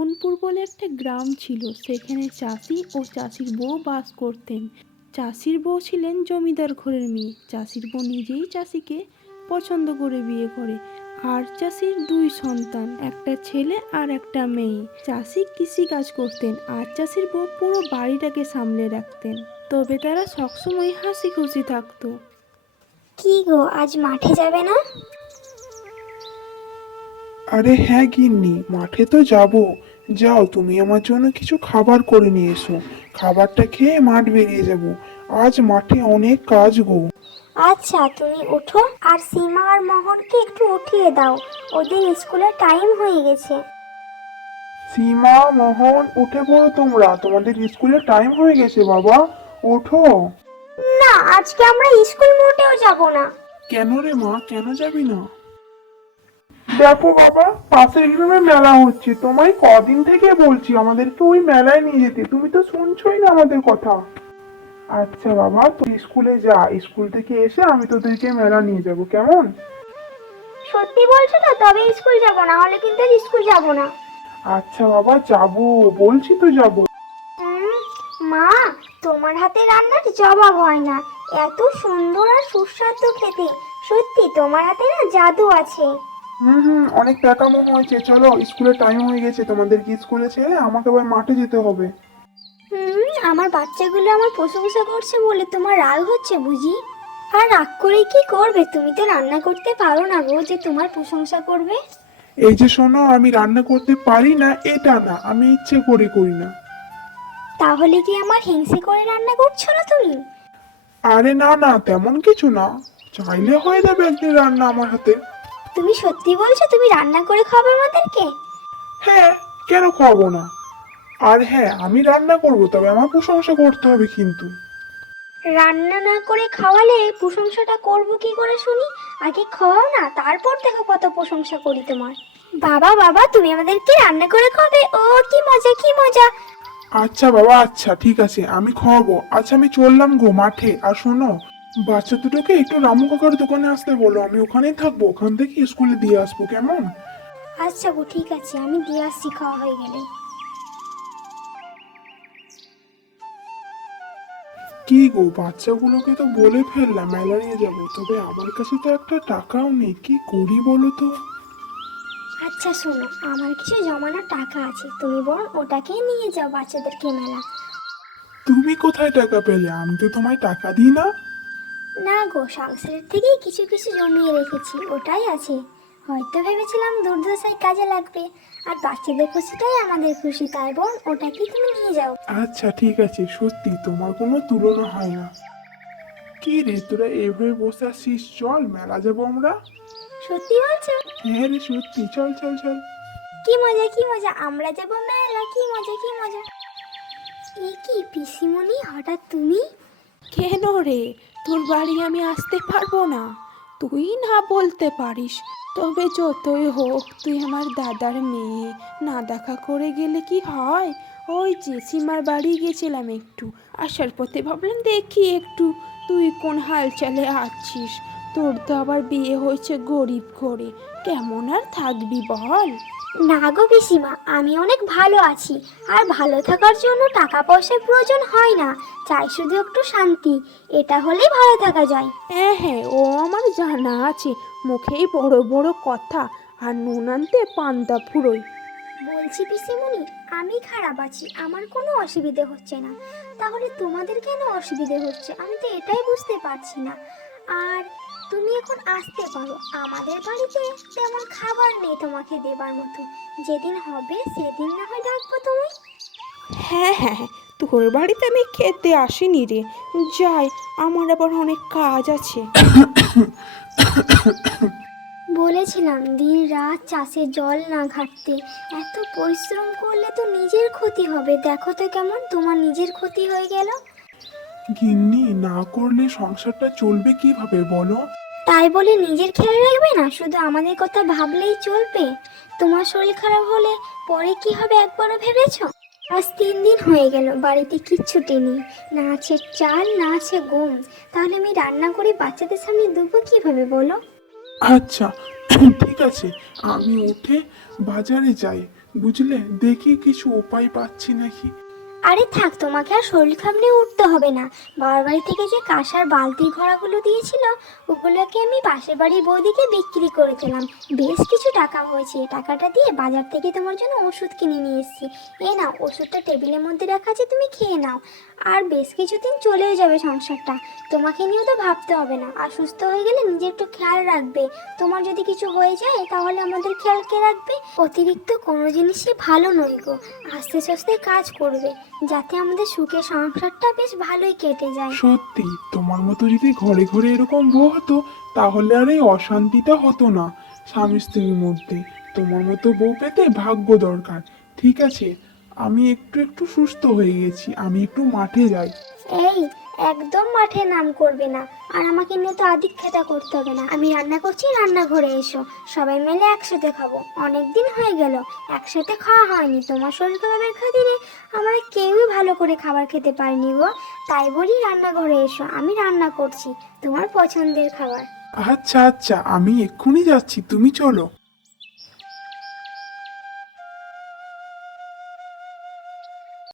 মোহনপুর বলে একটা গ্রাম ছিল। সেখানে চাষি ও চাষির বউ বাস করতেন। চাষির বউ ছিলেন জমিদার ঘরের মেয়ে। চাষির বউ নিজেই চাষিকে পছন্দ করে বিয়ে করে। আর চাষির দুই সন্তান, একটা ছেলে আর একটা মেয়ে। চাষি কৃষি কাজ করতেন আর চাষির বউ পুরো বাড়িটাকে সামলে রাখতেন। তবে তারা সবসময় হাসি খুশি থাকতো। কি গো, আজ মাঠে যাবে না? আরে হ্যাঁ গিন্নি, মাঠে তো যাব। যাও, তুমি আমার জন্য কিছু খাবার করে নিয়ে এসো। খাবারটা খেয়ে মাঠ বেরিয়ে যাব। আজ মাঠে অনেক কাজ গো। আচ্ছা, তুমি ওঠো আর সীমা আর মোহনকে একটু উঠিয়ে দাও, ওদের স্কুলের টাইম হয়ে গেছে। সীমা, মোহন, উঠে পড়ো তোমরা, তোমাদের স্কুলের টাইম হয়ে গেছে বাবা। ওঠো। না, আজকে আমরা স্কুল মোটেও যাব না। কেন রে মা, কেন যাবি না? দেখো বাবা, পাশের গ্রামে মেলা হচ্ছে, তোমায় কদিন থেকে বলছি আমাদেরকে ওই মেলায় নিয়ে যেতে, তুমি তো শুনছোই না আমাদের কথা। আচ্ছা বাবা, তুই স্কুলে যা, স্কুল থেকে এসে আমি তোদেরকে মেলা নিয়ে যাব, কেমন? সত্যি বলছো তো? তবে স্কুল যাব, না হলে কিন্তু আজ স্কুল যাব না। আচ্ছা বাবা, যাবো, বলছি তো যাবো। মা, তোমার হাতে রান্নার জবাব হয় না। এত সুন্দর আর সুস্বাদু খেতে। সত্যি তোমার হাতে না জাদু আছে। অনেক টাকামো হয়েছে, চলো, স্কুলের টাইম হয়ে গেছে, তোমাদেরকে স্কুলে ছেড়ে আমাকে আবার মাঠে যেতে হবে। আমার বাচ্চাগুলো আমার প্রশংসা করছে বলে তোমার রাগ হচ্ছে বুঝি? আর রাগ করে কি করবে? তুমি তো রান্না করতে পারো না গো যে তোমার প্রশংসা করবে। এই যে শোনো, আমি রান্না করতে পারি না এটা না, আমি ইচ্ছে করে করি না। তাহলে কি আমার হিংসে করে রান্না করছো না তুমি? আরে না না, তেমন কিছু না, চাইলে হয়ে যাবে একদিন রান্না আমার হাতে। তুমি সত্যি বলছো তুমি রান্না করে খাবে আমাদেরকে? হ্যাঁ, কেন খাবো না? আর হ্যাঁ, আমি রান্না করব, তবে আমার প্রশংসা করতে হবে কিন্তু। রান্না না করে খাওয়ালে প্রশংসাটা করব কি করে শুনি? আগে খাওয়াও না, তারপর দেখো কত প্রশংসা করি তোমার। বাবা বাবা, তুমি আমাদেরকে রান্না করে খাবে? ও কি মজা, কি মজা! আচ্ছা বাবা, আচ্ছা ঠিক আছে, আমি খাওয়াবো। আচ্ছা, আমি চললাম গো মাঠে। আর শোনো, বাচ্চা দুটোকে একটু রামু কাকার দোকানে আসতে বলো, আমি ওখানেই থাকবো, ওখান থেকে স্কুলে দিয়ে আসবো, কেমন? আচ্ছা গো, ঠিক আছে, আমি দিয়ে আসছি খাওয়া হয়ে গেলে। কি গো, বাচ্চাগুলোকে তো বলে ফেললাম মেলা নিয়ে যাবো, তবে আমার কাছে তো একটা টাকাও নেই, কি করি বলো তো? আচ্ছা শোনো, আমার কিছু জমানো টাকা আছে, তুমি বরং ওটাকেই নিয়ে যাও বাচ্চাদেরকে মেলা। তুমি কোথায় টাকা পেলে? আমি তো তোমায় টাকা দিই না। না গো, সংসারের থেকেই কিছু কিছু জমিয়ে রেখেছি, ওটাই আছে। হয়তো ভেবেছিলাম দুর্দশায় কাজে লাগবে। আর বাচ্চাদের খুশিটাই আমাদের খুশি, তাই বোন ওটাকেই তুমি নিয়ে যাও। আচ্ছা ঠিক আছে, সত্যি তোমার কোনো তুলনা হয় না। কি রে, তোরা এভাবে বসে আছিস, চল মেলা যাবো আমরা। সত্যি বলছো? হ্যাঁ রে, সত্যি, চল চল চল। কি মজা, কি মজা, আমরা যাবো মেলা, কি মজা, কি মজা! এ কি পিসিমণি, হঠাৎ তুমি? কেন রে, তোর বাড়ি আমি আসতে পারবো না? তুই না বলতে পারিস? তবে যতই হোক তুই আমার দাদার মেয়ে, না দেখা করে গেলে কি হয়? ওই যে সীমার বাড়ি গেছিলাম একটু, আসার পথে ভাবলাম দেখি একটু তুই কোন হালচালে আছিস। তোর তো আবার বিয়ে হয়েছে গরিব ঘরে, কেমন আর থাকবি বল? না গো পিসিমা, আমি অনেক ভালো আছি। আর ভালো থাকার জন্য টাকা পয়সার প্রয়োজন হয় না, চাই শুধু একটু শান্তি। এটা হলেই ভালো থাকা যায়। হ্যাঁ হ্যাঁ, ও আমার জানা আছে, মুখেই বড় বড় কথা আর নুন আনতে পান্তা ফুরোয়। বলছি পিসিমণি, আমি খারাপ আছি, আমার কোনো অসুবিধে হচ্ছে না। তাহলে তোমাদের কেন অসুবিধে হচ্ছে আমি তো এটাই বুঝতে পারছি না। আর তুমি এখন আসতে পারো, আমাদের বাড়িতে তেমন খাবার নেই তোমাকে দেবার মতো। যেদিন হবে সেদিন না হয় ডাকবো তোমায়। হ্যাঁ হ্যাঁ হ্যাঁ, তোর বাড়িতে আমি খেতে আসিনি রে, যাই, আমার আবার অনেক কাজ আছে। বলেছিলাম দিন রাত চাষে জল না ঘাটতে। এত পরিশ্রম করলে তো নিজের ক্ষতি হবে, দেখো তো কেমন তোমার নিজের ক্ষতি হয়ে গেল। গিন্নি, না করলে সংসারটা চলবে কিভাবে বলো? তাই বলে নিজের খেয়াল রাখবে না, শুধু আমাদের কথা ভাবলেই চলবে? তোমার শরীর খারাপ হলে পরে কি হবে একবারও ভেবেছো? আজ 3 দিন হয়ে গেল বাড়িতে কিচ্ছুটি নেই, না আছে চাল না আছে গম। তাহলে আমি রান্না করে বাচ্চাদের সামনে দেবো কিভাবে বলো? আচ্ছা ঠিক আছে, আমি উঠে বাজারে যাই, বুঝলে, দেখি কিছু উপায় পাচ্ছি নাকি। আরে থাক, তোমাকে আর শরীর খারাপ নিয়ে উঠতে হবে না। বাবার বাড়ি থেকে যে কাঁসার বালতির ঘড়াগুলো দিয়েছিল, ওগুলোকে আমি পাশের বাড়ির বৌদিকে বিক্রি করেছিলাম। বেশ কিছু টাকা হয়েছে। টাকাটা দিয়ে বাজার থেকে তোমার জন্য ওষুধ কিনে নিয়ে এসেছি। এ নাও, ওষুধটা টেবিলের মধ্যে রাখা আছে, তুমি খেয়ে নাও। আর বেশ কিছুদিন চলেও যাবে সংসারটা, তোমাকে নিয়েও তো ভাবতে হবে না। আর সুস্থ হয়ে গেলে নিজে একটু খেয়াল রাখবে। তোমার যদি কিছু হয়ে যায় তাহলে আমাদের খেয়াল কে রাখবে? অতিরিক্ত কোনো জিনিসই ভালো নয় গো। আস্তে আস্তে কাজ করবে, যাতে আমাদের সুখের সংসারটা বেশ ভালোই কেটে যায়। সত্যি, তোমার মতো যদি ঘরে ঘরে এরকম বউ হতো, তাহলে আর এই অশান্তিটা হতো না স্বামী স্ত্রীর মধ্যে। তোমার মতো বউ পেতে ভাগ্য দরকার। ঠিক আছে, আমি একটু একটু সুস্থ হয়ে গেছি, আমি একটু মাঠে যাই। এই, একদম মাঠে নাম করবে না। আর আমাকে নিয়ে তো আদিক্ষেতা করতে হবে না। আমি রান্না করছি, রান্নাঘরে এসো, সবাই মিলে একসাথে খাবো। অনেক দিন হয়ে গেল একসাথে খাওয়া হয়নি। তোমার শরীর খারাপের খাতিরে আমরা কেউই ভালো করে খাবার খেতে পারিনি গো। তাই বলি রান্নাঘরে এসো, আমি রান্না করছি তোমার পছন্দের খাবার। আচ্ছা আচ্ছা, আমি এক্ষুনি যাচ্ছি, তুমি চলো।